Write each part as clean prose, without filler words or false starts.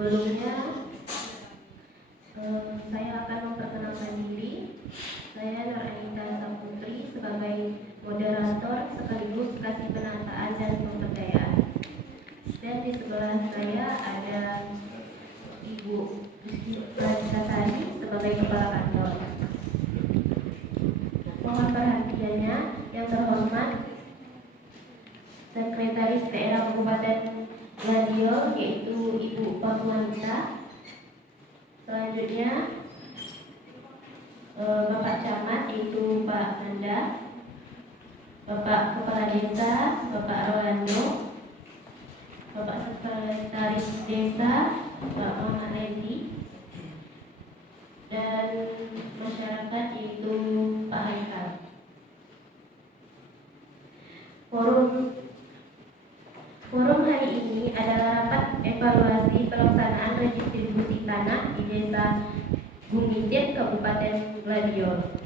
Sebelumnya saya akan memperkenalkan diri. Saya Nurainita Saputri sebagai moderator sekaligus kasih penataan dan pemberdayaan. Dan di sebelah saya ada Ibu Sari sebagai kepala kantor. Mohon perhatiannya yang terhormat Sekretaris Daerah Kabupaten Gladiol yaitu Ibu Purwanita. Selanjutnya Bapak Camat yaitu Pak Nanda, Bapak Kepala Desa Bapak Rolando, Bapak Sekretaris Desa Pak Muhammad Ledi, dan masyarakat yaitu Pak Haikal. Forum hari ini adalah rapat evaluasi pelaksanaan redistribusi tanah di Desa Bumijen, Kabupaten Gladiol.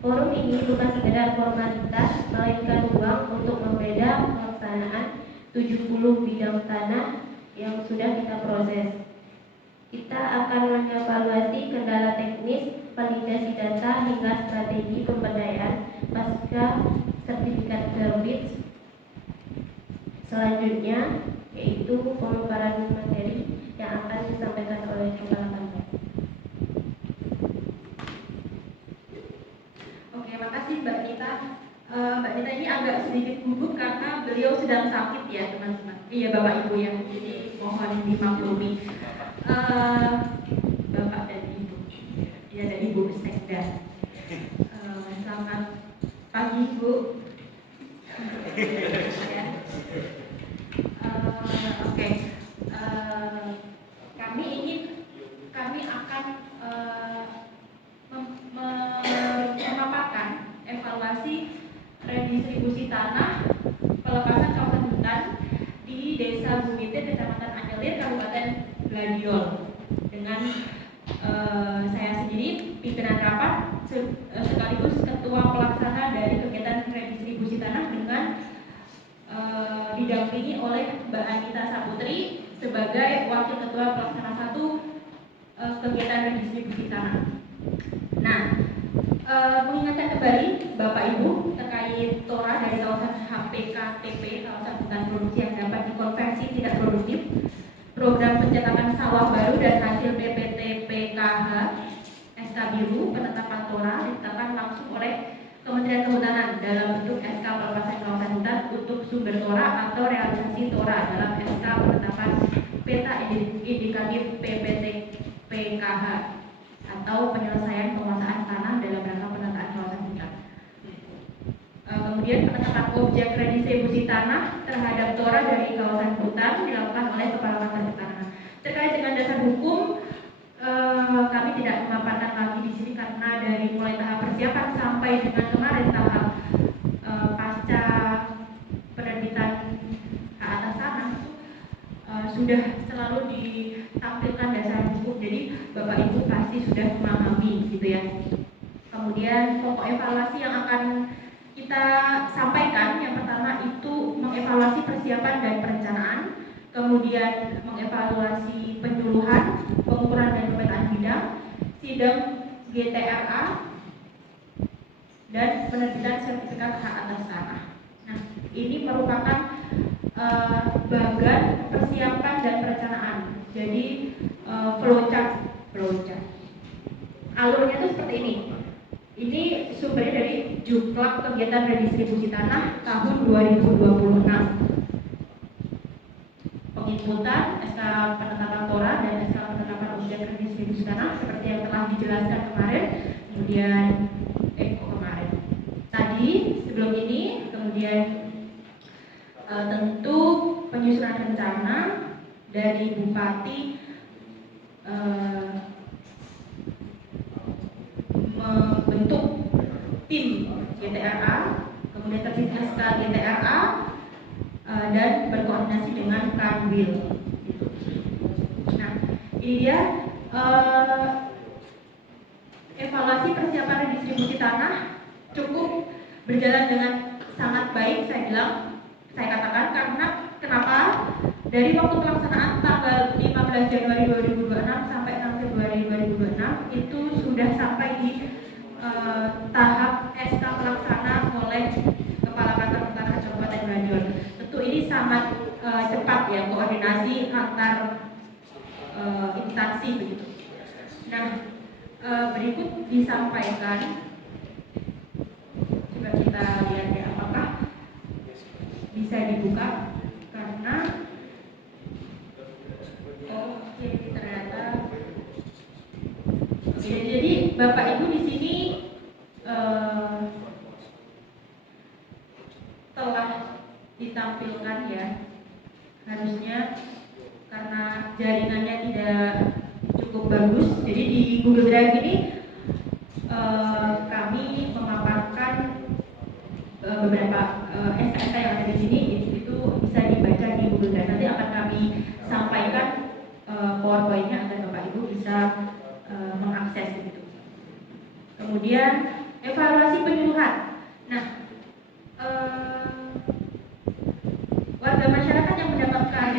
Forum ini bukan sekedar formalitas, melainkan ruang untuk membeda pelaksanaan 70 bidang tanah yang sudah kita proses. Kita akan mengevaluasi kendala teknis, validasi data, hingga strategi pemberdayaan pasca sertifikat terbit. Selanjutnya yaitu pemaparan materi yang akan disampaikan oleh kepala kantor. Oke, makasih Mbak Nita. Mbak Nita ini agak sedikit gugup karena beliau sedang sakit ya teman-teman. Iya Bapak Ibu ya, jadi mohon dimaklumi. Bapak dan Ibu, ya dan Ibu Sekda. Selamat pagi Bu. Oke. Kami akan memaparkan evaluasi redistribusi tanah pelepasan kawasan hutan di Desa Bumijen, Kecamatan Anjelir, Kabupaten Gladiol. Dengan saya sendiri pimpinan rapat sekaligus ketua pelaksana dari kegiatan redistribusi tanah dengan didampingi oleh Mbak Anita Saputri sebagai wakil ketua pelaksana 1 kegiatan redistribusi tanah. Nah, mengingatkan kembali Bapak Ibu terkait TORA dari kawasan HPKTP, kawasan hutan produksi yang dapat dikonversi tidak produktif, program pencetakan sawah baru dan hasil PPT PKH SK Biru penetapan TORA ditetapkan langsung oleh Kementerian Kehutanan dalam bentuk SK pelepasan kawasan hutan untuk sumber TORA atau realisasi TORA dalam SK penetapan peta indikatif PPT PKH atau penyelesaian penguasaan tanah dalam rangka penataan kawasan hutan. Kemudian penetapan objek redistribusi tanah terhadap TORA dari kawasan hutan dilakukan oleh Kepala Kantor Pertanahan. Terkait dengan dasar hukum, kami tidak memaparkan lagi di sini karena dari mulai tahap persiapan sampai dengan kemarin tahap pasca penerbitan hak atas tanah sudah selalu ditampilkan dasar hukum, jadi Bapak Ibu pasti sudah memahami gitu ya. Kemudian pokok evaluasi yang akan kita sampaikan yang pertama itu mengevaluasi persiapan dan perencanaan, kemudian mengevaluasi penyuluhan, pengukuran dan pemetaan bidang, sidang GTRA, dan penerbitan sertifikat hak atas tanah. Nah, ini merupakan bagian persiapan dan perencanaan. Jadi flowchart. Alurnya itu seperti ini. Ini sumbernya dari Juklak Kegiatan Redistribusi Tanah tahun 2026. Penginputan SK penetapan TORA dan SK penetapan objek redistribusi tanah seperti yang telah dijelaskan kemarin. Kemudian tadi sebelum ini, kemudian tentu penyusunan rencana dari Bupati membentuk tim GTRA, kemudian terbit SK GTRA dan berkoordinasi dengan Kanwil. Nah, ini dia evaluasi persiapan redistribusi tanah cukup berjalan dengan sangat baik, saya katakan, karena kenapa? dari waktu pelaksanaan tanggal 15 Januari 2026 sampai 6 Februari 2026 itu sudah sampai di tahap SK pelaksana oleh Kepala Kantor Peternakan Kabupaten Banjar. Tentu ini sangat cepat ya koordinasi antar instansi begitu. Nah, berikut disampaikan, coba kita lihat ya apakah bisa dibuka karena ternyata jadi Bapak Ibu di sini telah ditampilkan ya, harusnya karena jaringannya tidak cukup bagus, jadi di Google Drive ini kami memaparkan beberapa SK yang ada di sini, itu bisa dibaca di Google Drive. Nanti akan kami sampaikan PowerPoint-nya agar Bapak Ibu bisa mengakses begitu. Kemudian evaluasi penyuluhan. Nah, warga masyarakat yang mendapatkan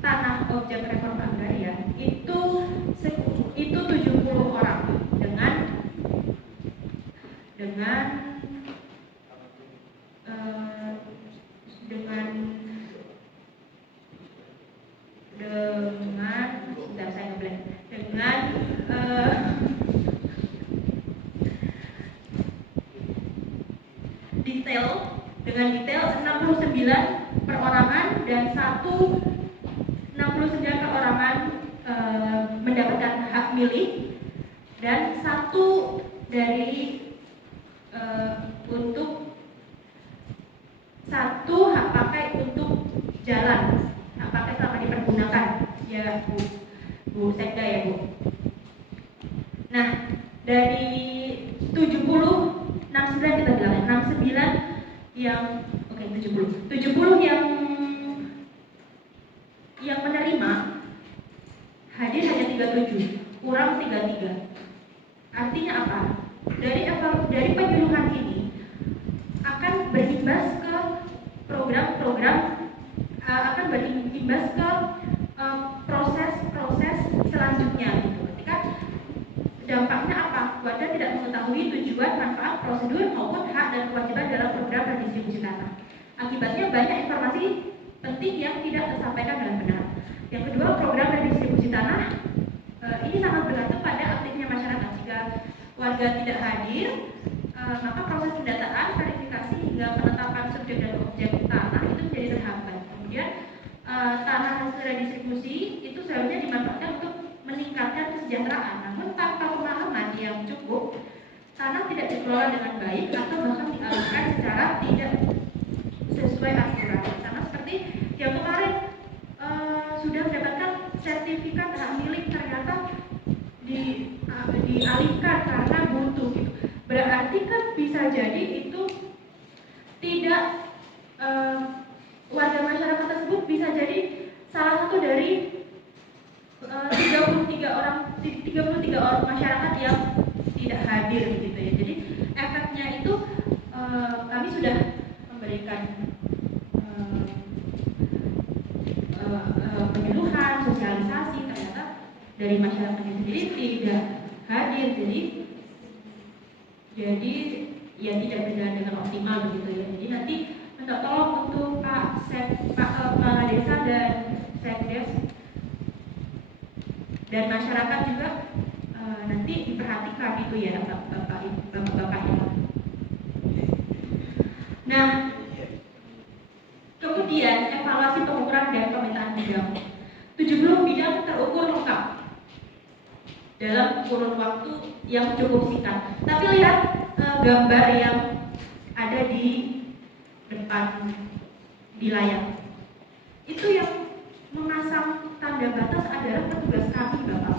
tanah objek reforma agraria itu 70 orang dengan sebentar saya ngeblank, dengan detail 69 perorangan dan 69 perorangan mendapatkan hak milih dan satu dari untuk satu hak pakai untuk jalan, hak pakai selama dipergunakan ya Bu Sekda ya Bu. Nah, dari 69 kita bilang 69 yang 70 yang menerima hadir hanya 37, kurang 33. Artinya apa? Dari penyuluhan ini akan berimbas ke program-program, akan berimbas ke proses-proses selanjutnya gitu. Ketika dampaknya apa? Warga tidak mengetahui tujuan, manfaat, prosedur maupun hak dan kewajiban dalam program redistribusi tanah. Akibatnya banyak informasi penting yang tidak tersampaikan dengan benar. Yang kedua, program redistribusi tanah ini sangat bergantung pada aktifnya masyarakat. Jika warga tidak hadir, maka proses pendataan, verifikasi hingga penetapan subjek dan objek tanah itu menjadi terhambat. Kemudian tanah hasil redistribusi itu seharusnya dimanfaatkan untuk meningkatkan kesejahteraan, namun tanpa pemahaman yang cukup, tanah tidak dikelola dengan baik atau bahkan dialihkan secara tidak sesuai aturan. Sama seperti yang kemarin sudah mendapatkan sertifikat hak milik ternyata dialihkan karena buntu gitu. Berarti kan bisa jadi itu tidak warga masyarakat tersebut bisa jadi salah satu dari 33 orang masyarakat yang tidak hadir gitu ya. Jadi efeknya itu kami sudah memberikan penyuluhan, sosialisasi, ternyata dari masyarakatnya sendiri tidak hadir, jadi ya tidak berjalan dengan optimal begitu ya. Jadi nanti minta tolong untuk Pak Kepala Desa dan Sekdes dan masyarakat juga nanti diperhatikan itu ya bapak-bapaknya. Nah, kemudian evaluasi pengukuran dan pemetaan bidang. 70 bidang terukur lengkap dalam kurun waktu yang cukup singkat. Tapi lihat gambar yang ada di depan di layar. Itu yang memasang tanda batas adalah petugas kami, Bapak.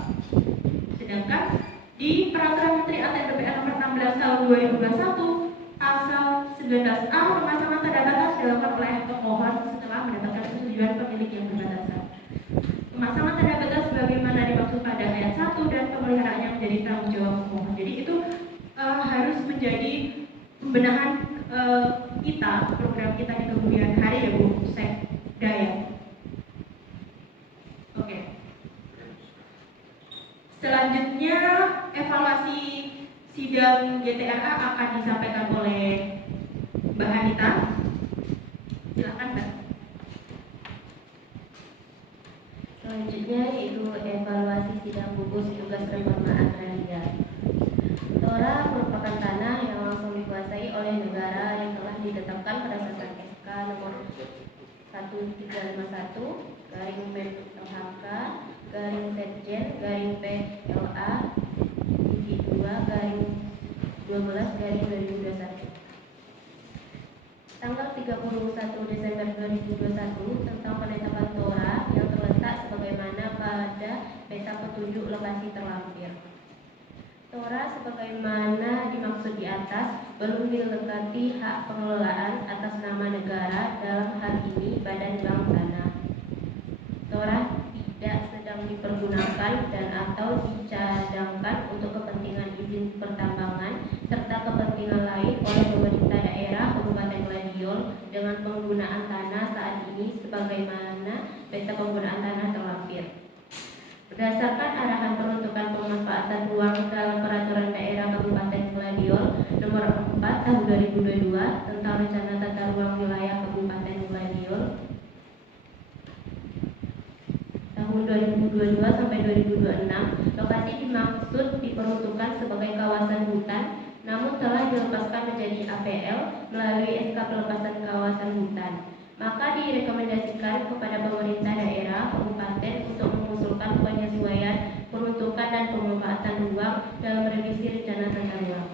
Sedangkan di Peraturan Menteri ATR BPN nomor 16 tahun 2021 pasal 19A pemasangan tanda batas dilakukan oleh pemohon setelah mendapatkan persetujuan pemilik yang berbatasan. Pemasangan tanda batas sebagaimana dimaksud pada ayat 1 dan pemeliharaannya menjadi tanggung jawab pemohon. Jadi itu harus menjadi pembenahan kita, program kita di kemudian hari ya Bu Oke. Selanjutnya evaluasi sidang GTRA akan disampaikan oleh Mbak Anita. Silakan, Mbak. Selanjutnya yaitu evaluasi sidang gugus tugas reforma agraria. Tora merupakan tanah yang langsung dikuasai oleh negara yang telah ditetapkan berdasarkan SK nomor 1351 garing PLHK garing Sekjen garing PLA Divisi 2 garing 12 garing 2021 tanggal 31 Desember 2021 tentang penetapan Tora yang terletak sebagaimana pada peta petunjuk lokasi terlampir. Tora sebagaimana dimaksud di atas belum dilengkapi hak pengelolaan atas nama negara, dalam hal ini Badan Bank Tanah. Tora tidak sedang dipergunakan dan atau dicadangkan untuk kepentingan izin pertambangan serta kepentingan lain oleh pemerintah daerah Kabupaten Gladiol dengan penggunaan tanah saat ini sebagaimana peta penggunaan tanah terlampir. Berdasarkan arahan peruntukan pemanfaatan ruang dalam Peraturan Daerah Kabupaten Gladiol Nomor 4 Tahun 2022 tentang Rencana Tata Ruang Wilayah Kabupaten Gladiol tahun 2022 sampai 2026, lokasi dimaksud diperuntukkan sebagai kawasan hutan, namun telah dilepaskan menjadi APL melalui SK pelepasan kawasan hutan. Maka direkomendasikan kepada pemerintah daerah kabupaten untuk mengusulkan penyesuaian peruntukan dan pemanfaatan ruang dalam revisi rencana tata ruang.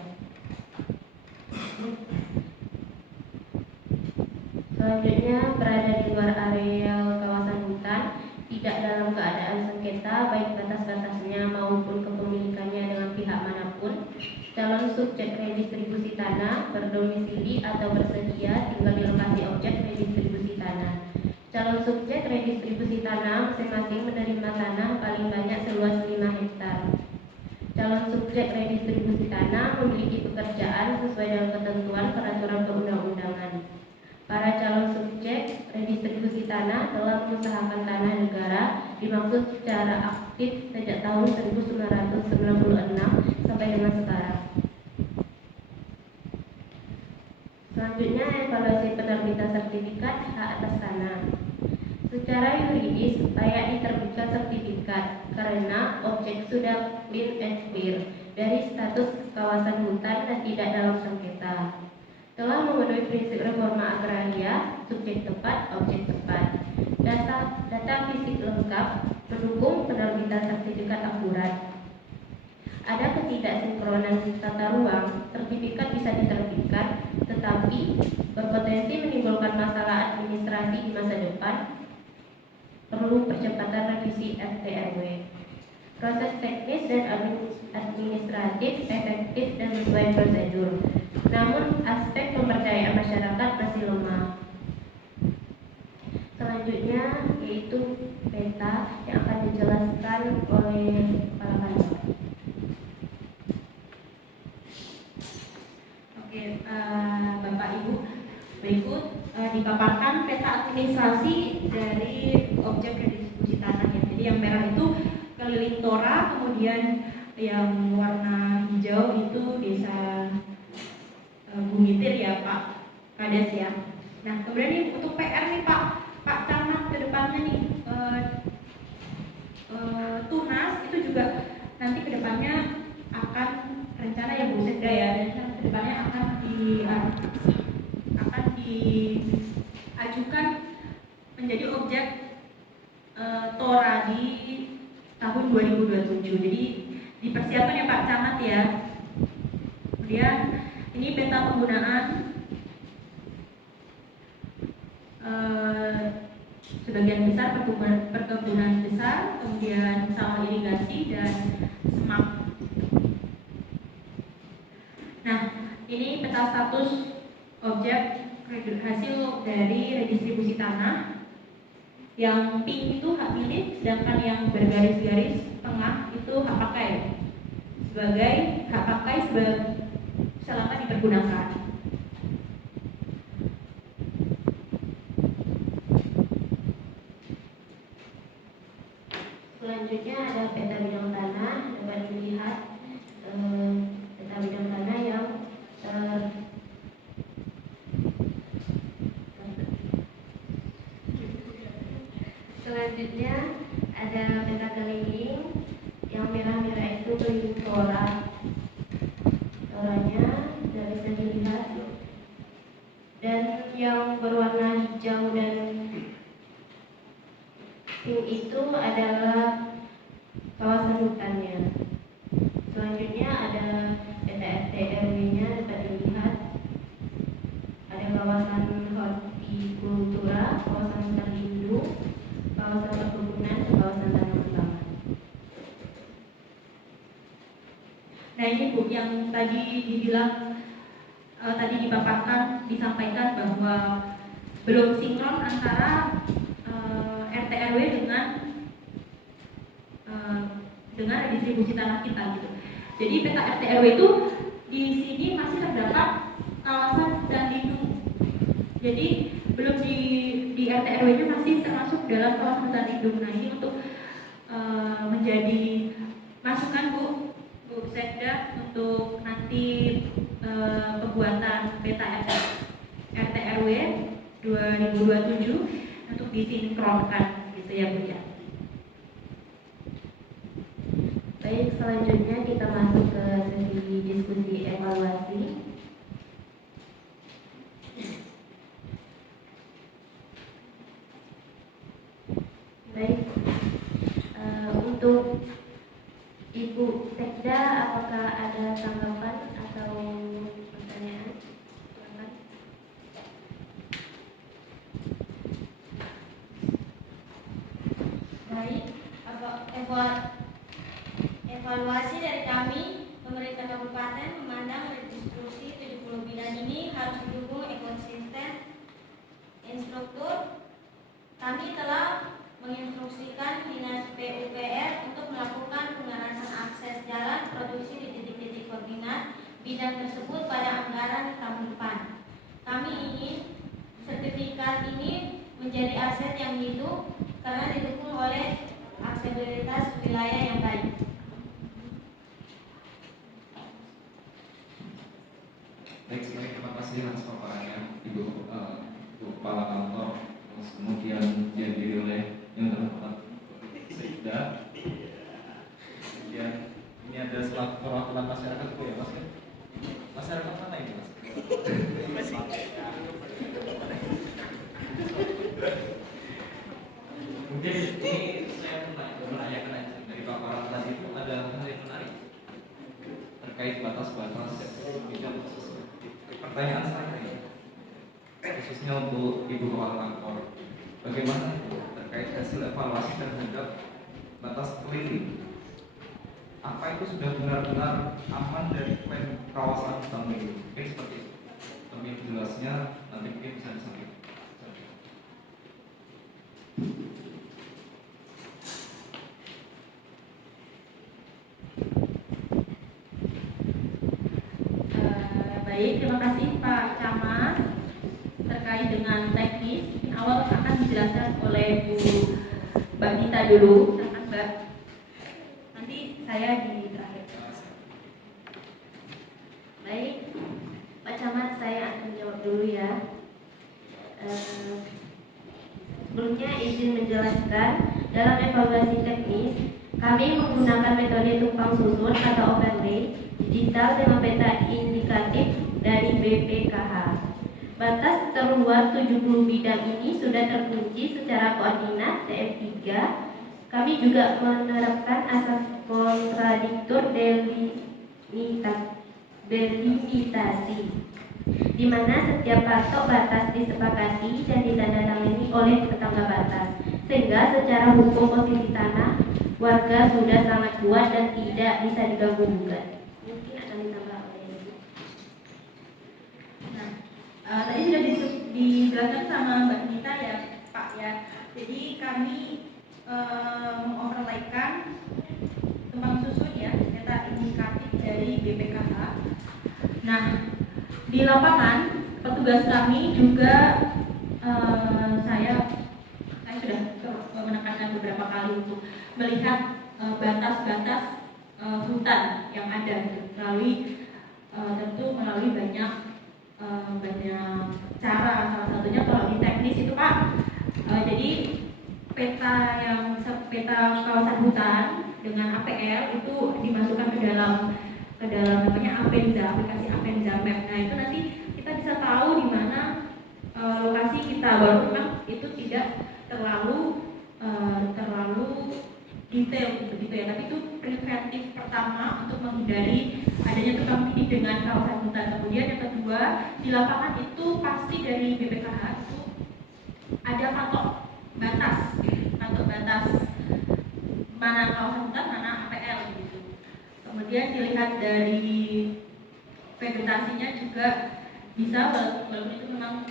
Selanjutnya, berada di luar areal kawasan hutan, tidak dalam keadaan sengketa baik batas-batasnya maupun kepemilikannya dengan pihak manapun. Calon subjek redistribusi tanah berdomisili atau bersedia tinggal di lokasi objek redistribusi tanah. Calon subjek redistribusi tanah masing-masing menerima tanah paling banyak seluas 5 hektar. Calon subjek redistribusi tanah memiliki pekerjaan sesuai dengan ketentuan peraturan perundang-undangan. Para calon subjek redistribusi tanah telah mengusahakan tanah negara dimaksud secara aktif sejak tahun 1996 sampai dengan sekarang. Selanjutnya, evaluasi penerbitan sertifikat hak atas tanah. Secara yuridis, layak diterbitkan sertifikat karena objek sudah clean and clear dari status kawasan hutan dan tidak dalam sengketa. Telah memenuhi prinsip reforma agraria, subjek tepat, objek tepat. Data fisik lengkap mendukung penerbitan sertifikat akurat. Ada ketidaksinkronan tata ruang, sertifikat bisa diterbitkan, tetapi berpotensi menimbulkan masalah administrasi di masa depan. Perlu percepatan revisi RT/RW. Proses teknis dan administratif efektif dan sesuai prosedur. Namun aspek pemberdayaan masyarakat masih lemah. Selanjutnya yaitu peta yang akan dijelaskan oleh Kepala Kantor. Oke, Bapak Ibu, berikut dipaparkan peta administrasi dari objek redistribusi tanah ya. Jadi yang merah itu keliling Tora, kemudian yang warna hijau itu desa Bumitir ya Pak Kades ya. Nah kemudian ini untuk PR nih Pak Camat ke depannya nih Tunas itu juga nanti ke depannya akan rencana ya Bu Sekda ya, dan ke depannya akan diajukan menjadi objek Tora di tahun 2027. Jadi dipersiapkan ya Pak Camat ya. Kemudian ini peta penggunaan sebagian besar perkebunan besar, kemudian sawah irigasi dan semak. Nah, ini peta status objek hasil dari redistribusi tanah. Yang pink itu hak milik, sedangkan yang bergaris-garis tengah itu hak pakai. Sebagai hak pakai selama dipergunakan. Selanjutnya ada peta bidang tanah. Dapat dilihat peta bidang tanah yang selanjutnya ada peta keliling. Yang merah-merah itu keliling Tora. Toranya tidak bisa dilihat. Dan yang berwarna hijau dan pink itu adalah kawasan hutannya. Selanjutnya ada peta RT RW-nya dapat dilihat. Ada kawasan hortikultura, kawasan hutan lindung, kawasan perkebunan, dan kawasan tanaman pangan. Nah ini Bu yang tadi dibilang tadi disampaikan bahwa belum sinkron antara RT RW dengan redistribusi tanah kita gitu. Jadi peta RT RW itu di sini masih terdapat kawasan hutan lindung. Jadi belum di RT RW-nya masih termasuk dalam kawasan hutan lindung. Nah ini untuk menjadi masukan Bu Sekda untuk nanti pembuatan peta RT RW 2027 untuk disinkronkan gitu ya Bu ya. Baik, selanjutnya kita masuk ke sesi diskusi evaluasi. Baik, untuk Ibu Sekda, apakah ada tanggapan atau pertanyaan? Silakan. Baik, evaluasi dari kami, pemerintah kabupaten memandang redistribusi 70 bidang ini harus didukung ekosistem instruktur. Kami telah menginstruksikan Dinas PUPR untuk melakukan pengerasan akses jalan produksi di titik-titik koordinat bidang tersebut pada anggaran tahun depan. Kami ingin sertifikat ini menjadi aset yang hidup karena didukung oleh aksesibilitas wilayah yang baik. Baik, sekali terima kasih atas paparannya Ibu Kepala Kantor, terus kemudian dihadiri oleh yang terhormat Sekda. Kemudian ini ada selaku perwakilan masyarakat Bu ya Mas ya? Masyarakat mana ini Mas? Mungkin ini saya menanyakan aja dari paparan tadi itu ada hal yang menarik terkait batas-batas bidang khusus. Pertanyaan saya ini, khususnya untuk Ibu Kepala Kantor, bagaimana itu terkait hasil evaluasi terhadap batas keliling? Apa itu sudah benar-benar aman dari klaim kawasan hutan lindung? Mungkin seperti itu. Lebih jelasnya nanti mungkin bisa disampaikan. Baik, terima kasih Pak Camat. Terkait dengan teknis, awal akan dijelaskan oleh Bu Mbak Dita dulu. Silakan Mbak. Nanti saya di terakhir. Baik, Pak Camat, saya akan jawab dulu ya. Sebelumnya izin menjelaskan, dalam evaluasi teknis, kami menggunakan metode tumpang susun atau overlay digital dengan peta indikatif dari BPKH. Batas terluar 70 bidang ini sudah terkunci secara koordinat TF3. Kami juga menerapkan asas kontradiktor delimitasi, di mana setiap patok batas disepakati dan ditandatangani oleh tetangga batas, sehingga secara hukum posisi tanah warga sudah sangat kuat dan tidak bisa diganggu gugat. Mungkin akan ditambah oleh Ibu. Nah, tadi sudah dijelaskan sama Mbak Nita ya Pak ya. Jadi kami mengoverlaykan tumpang susun ya peta indikatif dari BPKH. Nah, di lapangan petugas kami juga saya sudah menekankan beberapa beberapa kali untuk melihat batas-batas hutan yang ada gitu. Tentu melalui banyak cara, salah satunya kalau di teknis itu Pak, jadi peta kawasan hutan dengan APL itu dimasukkan ke dalam namanya Avenza, aplikasi Avenza Map. Nah itu nanti kita bisa tahu di mana lokasi kita, walaupun memang itu tidak terlalu detail begitu ya, tapi itu preventif pertama untuk menghindari adanya tumpang tindih dengan kawasan hutan. Kemudian yang kedua, di lapangan itu pasti dari BPKH itu ada patok batas mana kawasan hutan, mana APL gitu. Kemudian dilihat dari vegetasinya juga bisa, walaupun itu memang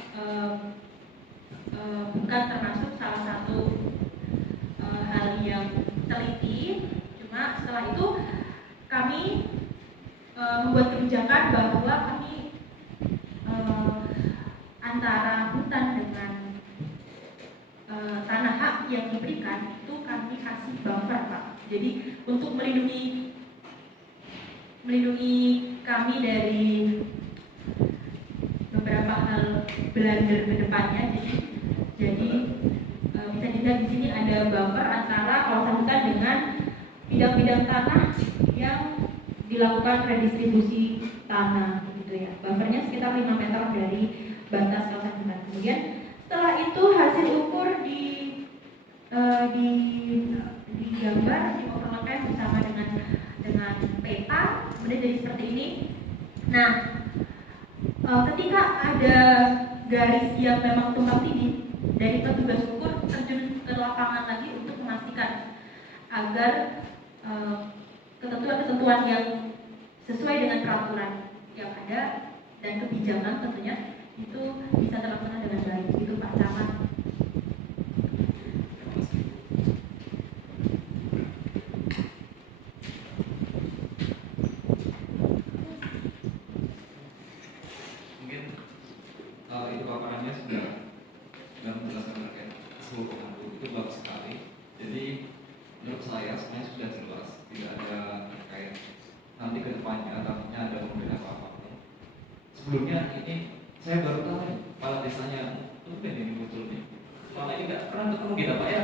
bukan termasuk salah satu hal yang teliti, cuma setelah itu kami membuat kebijakan bahwa kami antara hutan dengan tanah hak yang diberikan itu kami kasih buffer Pak. Jadi untuk melindungi kami dari beberapa hal blunder ke depannya. Jadi bisa dilihat di sini ada buffer antara kawasan hutan dengan bidang-bidang tanah yang dilakukan redistribusi tanah gitu ya. Buffernya sekitar 5 meter dari batas kawasan hutan. Kemudian setelah itu hasil ukur digambar, dioverlappkan bersama dengan peta, kemudian jadi seperti ini. Nah, ketika ada garis yang memang tumpang tindih, dari petugas ukur terjun ke lapangan lagi untuk memastikan agar ketentuan-ketentuan yang sesuai dengan peraturan yang ada dan kebijakan tentunya itu bisa terlaksana dengan baik. Itu Pak Camat. Mungkin itu paparannya sudah menjelaskan terkait seluruh pengaku itu bagus sekali. Jadi menurut saya sebenarnya sudah jelas, tidak ada terkait nanti ke depannya takutnya ada pembedaan apa-apa. Sebelumnya ini saya baru tahu nih, kepala desanya tumben ini muncul nih. Selama ini nggak pernah ketemu kita Pak ya.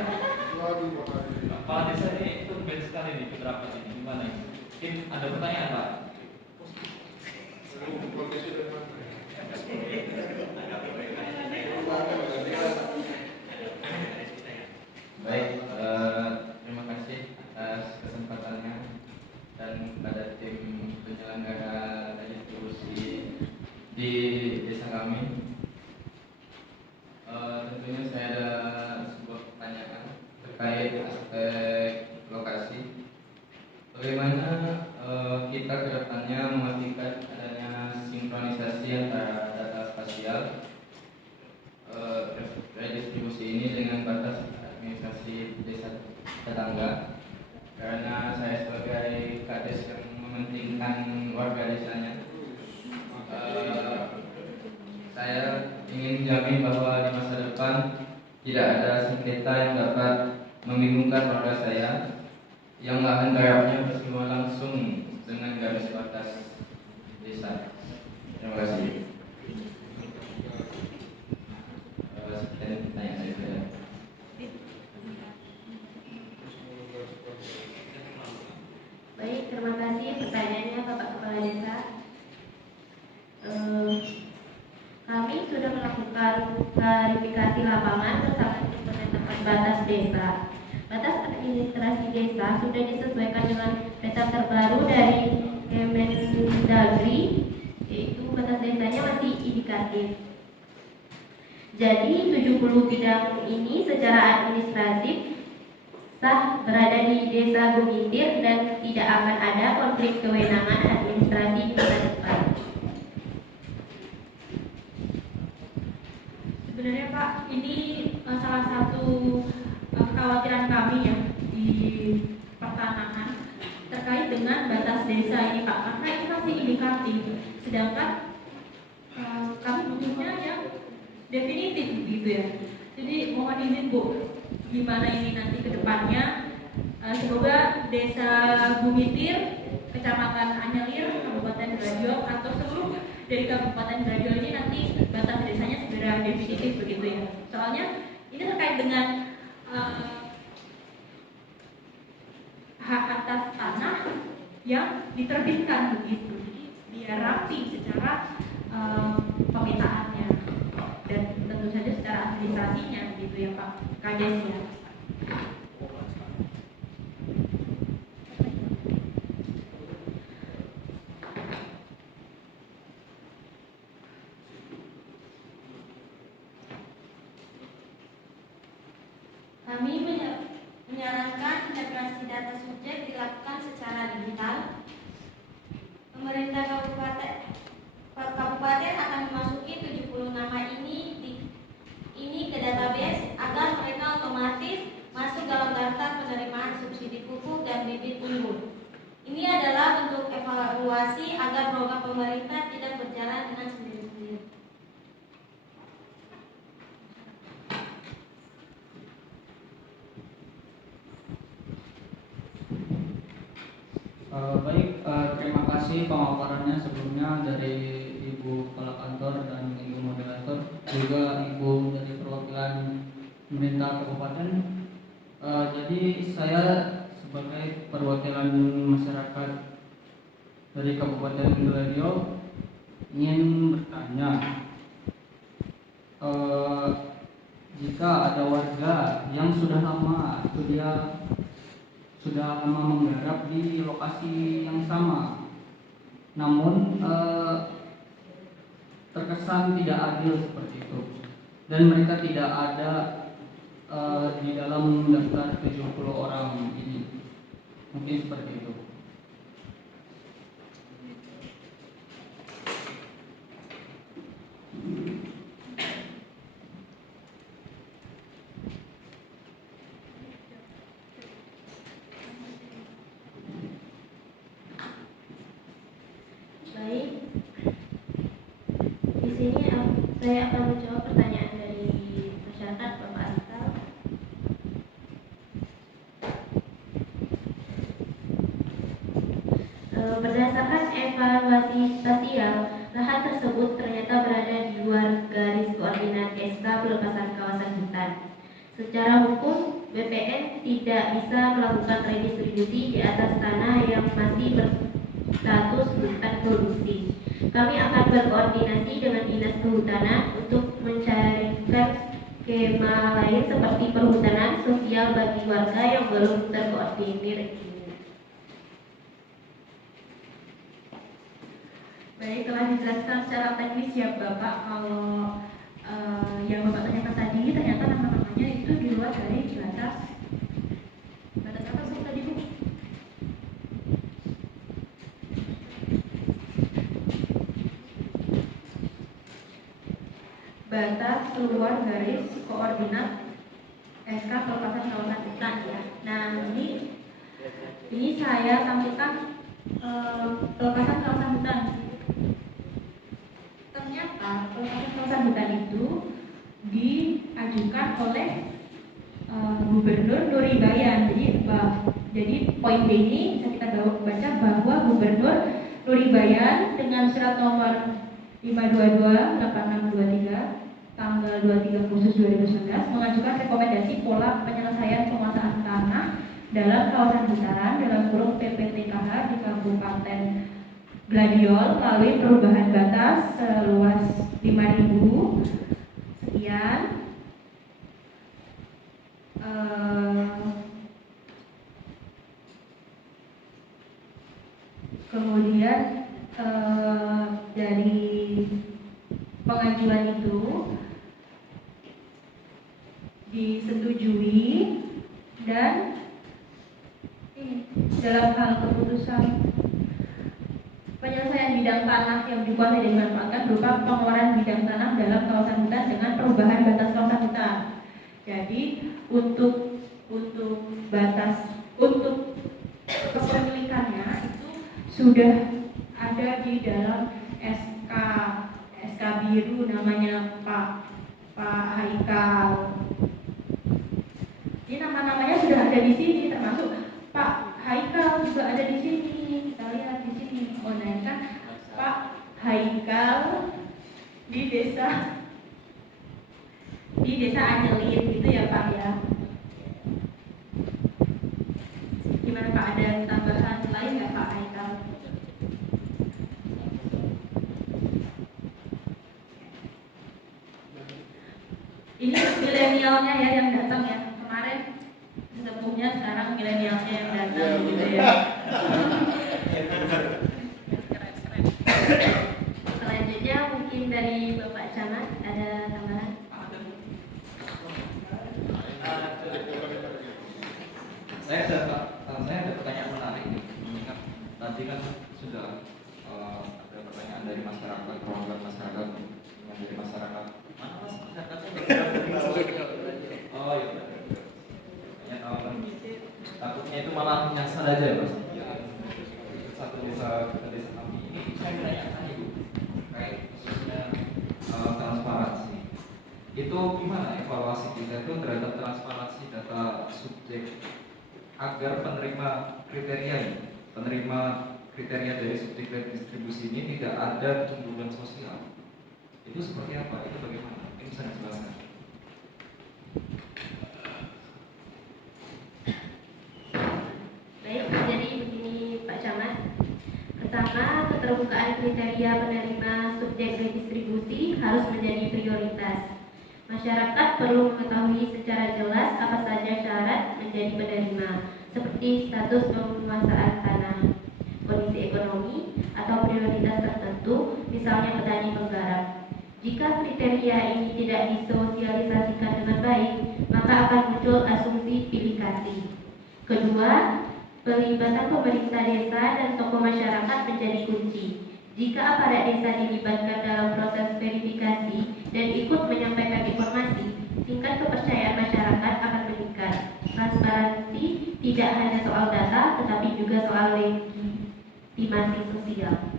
Kepala desa ini tumben sekali nih keberapa ini, gimana ini? Mungkin ada pertanyaan Pak? Baik, terima kasih atas kesempatannya dan pada tim penyelenggara distribusi di desa kami. Tentunya saya ada sebuah pertanyaan terkait aspek lokasi. Bagaimana kita ke depannya memastikan adanya sinkronisasi antara data spasial redistribusi ini dengan batas administrasi desa tetangga, karena saya sebagai kades yang mementingkan warga desanya, saya ingin menjamin bahwa di masa depan tidak ada sengketa yang dapat membingungkan warga saya yang lahan garapnya bersinggungan langsung dengan garis batas desa. Terima kasih. Sekian pertanyaan dari saya. Baik, terima kasih pertanyaannya Bapak Kepala Desa. Kami sudah melakukan klarifikasi lapangan bersama tim penetapan batas desa. Batas administrasi desa sudah disesuaikan dengan peta terbaru dari Kemendagri, yaitu batas desanya masih indikatif. Jadi 70 bidang ini secara administratif sah berada di Desa Bumitir dan tidak akan ada konflik kewenangan administrasi di masa depan. Sebenarnya Pak, ini salah satu kekhawatiran kami ya di pertanahan terkait dengan batas desa ini Pak, karena ini masih indikatif, sedangkan kami butuhnya yang definitif gitu ya. Jadi mohon izin Bu, gimana ini nanti ke depannya. Semoga Desa Bumitir, Kecamatan Anyelir, Kabupaten Gladiol atau seluruh dari Kabupaten Gladiol ini nanti batas desanya segera definitif begitu ya. Soalnya ini terkait dengan hak atas tanah yang diterbitkan begitu. Jadi biar rapi secara pemetaannya dan tentu saja secara administrasinya begitu ya Pak Kades ya. Kami menyarankan integrasi data subjek dilakukan secara digital. Pemerintah kabupaten akan memasuki 70 nama ini ke database agar mereka otomatis masuk dalam daftar penerimaan subsidi pupuk dan bibit unggul. Ini adalah bentuk evaluasi agar program pemerintah tidak berjalan dengan sendiri-sendiri. Baik, terima kasih pemaparannya sebelumnya dari Ibu Kepala Kantor dan Ibu Moderator, juga Ibu dari perwakilan pemerintah kabupaten. Jadi saya sebagai perwakilan masyarakat dari Kabupaten Gladiol ingin bertanya, jika ada warga yang sudah lama menggarap di lokasi yang sama, namun terkesan tidak adil seperti itu, dan mereka tidak ada di dalam daftar 70 orang ini, mungkin seperti itu. Baik, di sini saya akan menjawab pertanyaan dari masyarakat, Bapak Arikal. Berdasarkan evaluasi spasial, lahan tersebut ternyata berada di luar garis koordinat SK pelepasan kawasan hutan. Secara hukum, BPN tidak bisa melakukan redistribusi di atas tanah yang masih berstatus hutan produksi. Kami akan berkoordinasi dengan Dinas Kehutanan untuk mencarikan skema lain seperti perhutanan sosial bagi warga yang belum terkoordinir ini. Baik, telah dijelaskan secara teknis ya Bapak. Kalau yang Bapak tanyakan tadi, ternyata nama-namanya itu di luar dari batas apa sih tadi Bu? Batas keluar garis koordinat SK pelepasan kawasan hutan ya. Nah ini saya tampilkan pelepasan kawasan hutan. Ternyata pelepasan kawasan hutan itu diajukan oleh Gubernur Nuri Bayan. Jadi poin B ini bisa kita baca bahwa Gubernur Nuri Bayan dengan surat nomor 522/8623 tanggal 23 Agustus 2019 mengajukan rekomendasi pola penyelesaian penguasaan tanah dalam kawasan hutaran dalam kurung PPTKH di Kabupaten Gladiol melalui perubahan batas seluas 5.000 sekian. Kemudian dari pengajuan itu disetujui dan dalam hal keputusan penyelesaian bidang tanah yang dikuasai dan dimanfaatkan berupa pengeluaran bidang tanah dalam kawasan hutan dengan perubahan batas kawasan hutan. Jadi untuk kepemilikannya itu sudah ada di dalam SK biru namanya Pak Haikal. nama-namanya sudah ada di sini, termasuk Pak Haikal juga ada di sini. Kita lihat di sini. Oh, nah kan Pak Haikal di desa Anjelin gitu ya Pak ya. Gimana Pak, ada tambahan lain nggak Pak Haikal? Ini milenialnya ya yang datang ya, kemarin sepupunya, sekarang milenialnya yang datang gitu ya. Selanjutnya mungkin dari Bapak Camat ada tambahan. Saya ada pertanyaan menarik nih. Mengingat tadi kan sudah ada pertanyaan dari masyarakat, perwakilan masyarakat, yang dari masyarakat. Mana mas masyarakatnya? Oh iya. Banyak tahu kan. Takutnya itu malah nyasar aja mas. Satu desa kami ini saya menanyakan itu terkait khususnya transparansi. Itu gimana evaluasi kita itu terhadap transparansi data subjek agar penerima kriteria dari subjek dan distribusi ini tidak ada kecenderungan sosial. Itu seperti apa? Itu bagaimana? Ini bisa dijelaskan. Baik, jadi begini Pak Camat. Pertama, keterbukaan kriteria penerima subjek dan distribusi harus menjadi prioritas. Masyarakat perlu mengetahui secara jelas apa saja syarat menjadi penerima, seperti status penguasaan tanah, kondisi ekonomi, atau prioritas tertentu, misalnya petani penggarap. Jika kriteria ini tidak disosialisasikan dengan baik, maka akan muncul asumsi pilih kasih. Kedua, pelibatan pemerintah desa dan tokoh masyarakat menjadi kunci. Jika aparat desa dilibatkan dalam proses verifikasi dan ikut menyampaikan informasi, tingkat kepercayaan masyarakat akan meningkat. Transparansi tidak hanya soal data, tetapi juga soal legitimasi sosial.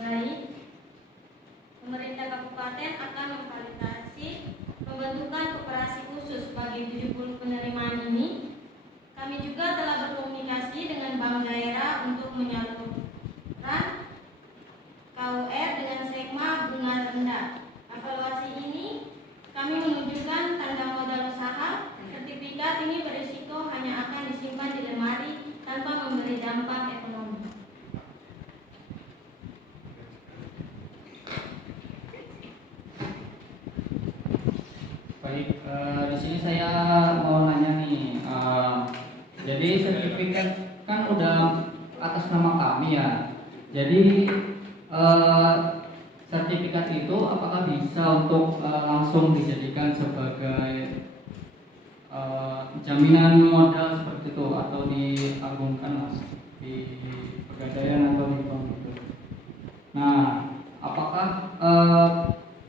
Baik, pemerintah kabupaten akan memfasilitasi pembentukan koperasi khusus bagi 70 penerimaan ini. Kami juga telah berkomunikasi dengan bank daerah untuk menyalurkan KUR dengan segma bunga rendah. Evaluasi ini kami menunjukkan tanda modal usaha. Sertifikat ini berisiko hanya akan disimpan di lemari tanpa memberi dampak ekonomi. Baik, di sini saya mau nanya nih. Jadi sertifikat kan udah atas nama kami ya. Jadi sertifikat itu apakah bisa untuk langsung dijadikan sebagai jaminan modal seperti itu, atau diagunkan di pegadaian atau di bank itu? Nah, apakah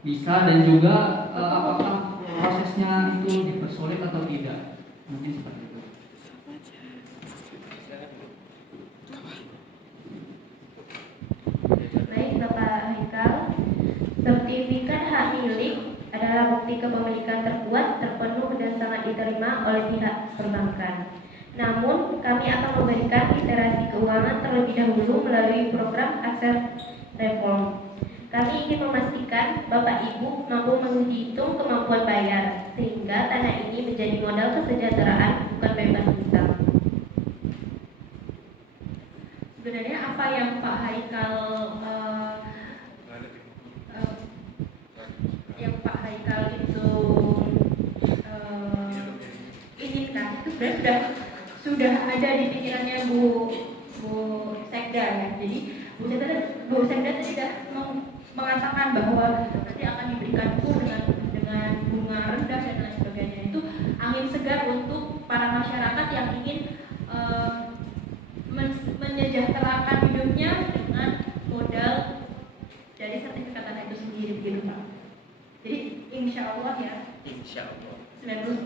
bisa, dan juga apakah prosesnya itu dipersulit atau tidak? Mungkin seperti itu. Baik Bapak Haikal, sertifikat hak milik adalah bukti kepemilikan terkuat, terpenuh, dan sangat diterima oleh pihak perbankan. Namun, kami akan memberikan literasi keuangan terlebih dahulu melalui program Akses Reform. Kami ingin memastikan Bapak Ibu mampu menghitung kemampuan bayar, sehingga tanah ini menjadi modal kesejahteraan, bukan bebas hutang. Sebenarnya apa yang Pak Haikal itu inginkan itu sebenarnya sudah ada di pikirannya Bu Sekda ya. Jadi Bu Sekda tidak mengatakan bahwa nanti akan diberikan kur dengan bunga rendah dan lain sebagainya. Itu angin segar untuk para masyarakat yang ingin menyejahterakan hidupnya dengan modal dari sertifikat tanah itu sendiri, gitu Pak. Jadi insya Allah ya, 99%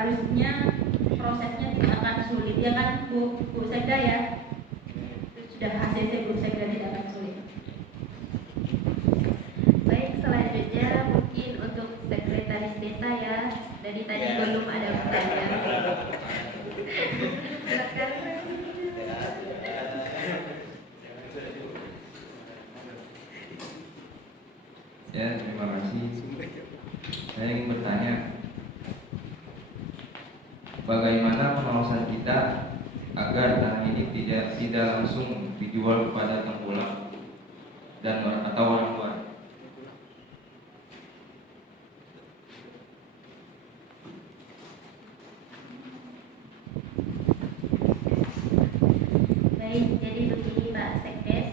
harusnya prosesnya tidak akan sulit, ya kan Bu Sekda ya? Sudah ACC Bu Sekda tidak akan sulit. Baik, selanjutnya mungkin untuk sekretaris desa ya. Dari tadi belum ada pertanyaan. Silakan. Ya, terima kasih. Saya ingin bertanya, bagaimana pengawasan kita agar tanah ini tidak langsung dijual kepada tengkulak dan atau orang luar? Baik, jadi begini Pak Sekdes.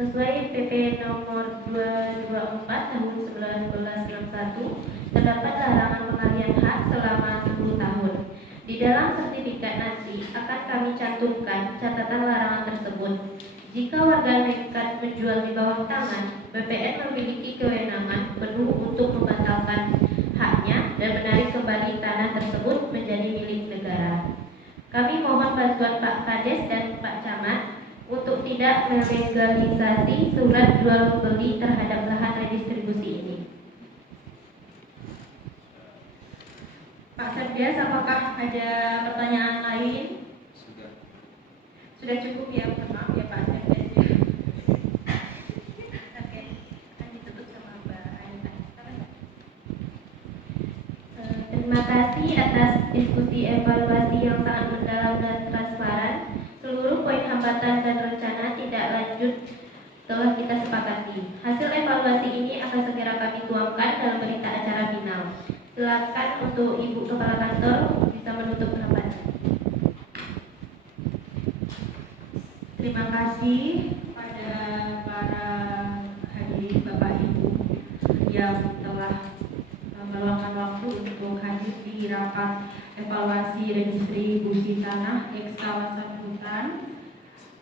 Sesuai PP nomor 224 tahun 1961, terdapat larangan pengalihan hak selama 10 tahun. Di dalam sertifikat nanti akan kami cantumkan catatan larangan tersebut. Jika warga nekat menjual di bawah tangan, BPN memiliki kewenangan penuh untuk membatalkan haknya dan menarik kembali tanah tersebut menjadi milik negara. Kami mohon bantuan Pak Kades dan Pak Camat untuk tidak melegalisasi surat jual beli terhadap lahan redistribusi ini. Pak Sekdes, apakah ada pertanyaan lain? Sudah cukup ya, maaf ya Pak Sekdes. Oke, akan ditutup sama Mbak Aina. Terima kasih atas diskusi evaluasi yang sangat mendalam dan transparan. Seluruh poin hambatan dan rencana tidak lanjut telah kita sepakati. Hasil evaluasi ini akan segera kami tuangkan dalam berita acara final. Silakan untuk Ibu Kepala Kantor bisa menutup rapat. Terima kasih pada para hadirin Bapak Ibu yang telah meluangkan waktu untuk hadir di rapat evaluasi redistribusi tanah eks kawasan hutan.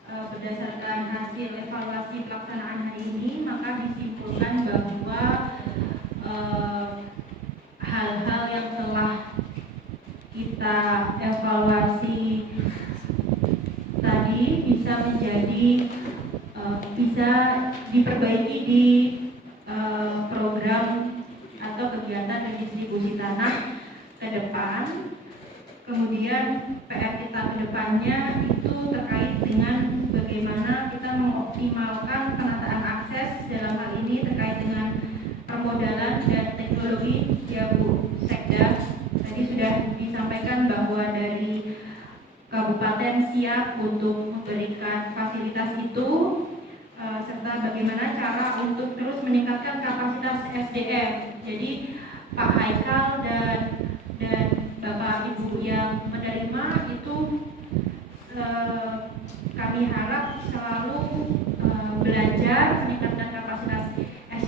Berdasarkan hasil evaluasi pelaksanaan hari ini, maka disimpulkan bahwa hal-hal yang telah kita evaluasi tadi bisa diperbaiki di program atau kegiatan redistribusi tanah ke depan. Kemudian PR kita ke depannya itu terkait dengan bagaimana kita mengoptimalkan penataan akses, dalam hal ini terkait dengan permodalan dan teknologi ya Bu Sekda. Tadi sudah disampaikan bahwa dari kabupaten siap untuk memberikan fasilitas itu, serta bagaimana cara untuk terus meningkatkan kapasitas SDM. Jadi Pak Haikal dan Bapak Ibu yang menerima itu kami harap selalu belajar meningkatkan kapasitas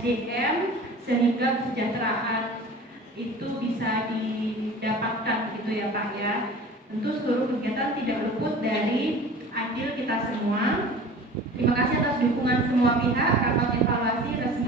SDM sehingga kesejahteraan itu bisa didapatkan gitu ya Pak ya. Tentu seluruh kegiatan tidak luput dari andil kita semua. Terima kasih atas dukungan semua pihak. Rapat evaluasi resmi